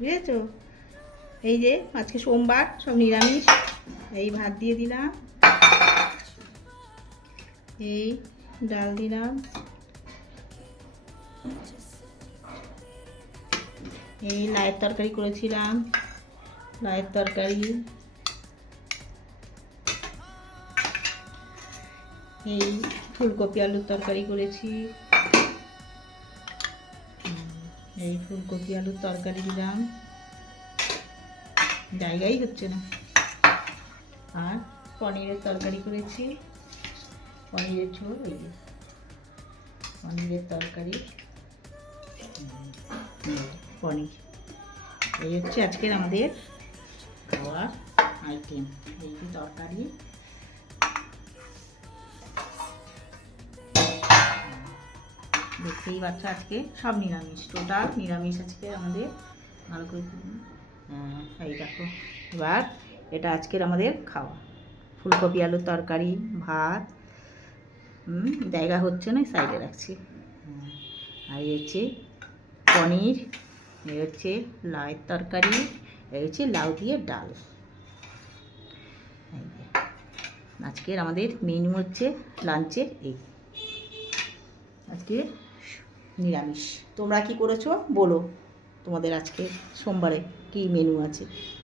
বুঝেছো? এই যে আজকে সোমবার, সব নিরামিষ। এই ভাত দিয়ে দিলাম, এই ডাল দিলাম, এই লায়ের তরকারি করেছিলাম, লায়ের তরকারি, এই ফুলকপি আলুর তরকারি করেছি, এই ফুলকপি আলুর তরকারি দিলাম, জায়গাই হচ্ছে না। আর পনিরের তরকারি করেছি, পনিরের ঝোল, এই যে পনিরের তরকারি, পনির। এই হচ্ছে আজকের আমাদের খাওয়ার আইটেম। এই যে তরকারি, দেখতেই পাচ্ছ আজকে সব নিরামিষ, টোটাল নিরামিষ আজকে আমাদের। ভালো করে এই দেখো, এবার এটা আজকের আমাদের খাওয়া। ফুলকপি আলুর তরকারি, ভাত, জায়গা হচ্ছে না, সাইডে রাখছি। আর এই হচ্ছে পনির, এই হচ্ছে লাউয়ের তরকারি, এই হচ্ছে লাউ দিয়ে ডাল। আজকের আমাদের মেনু হচ্ছে লাঞ্চের এই। আজকে নিরামিষ। তোমরা কি করেছো বলো, তোমাদের আজকে সোমবারে কি মেনু আছে?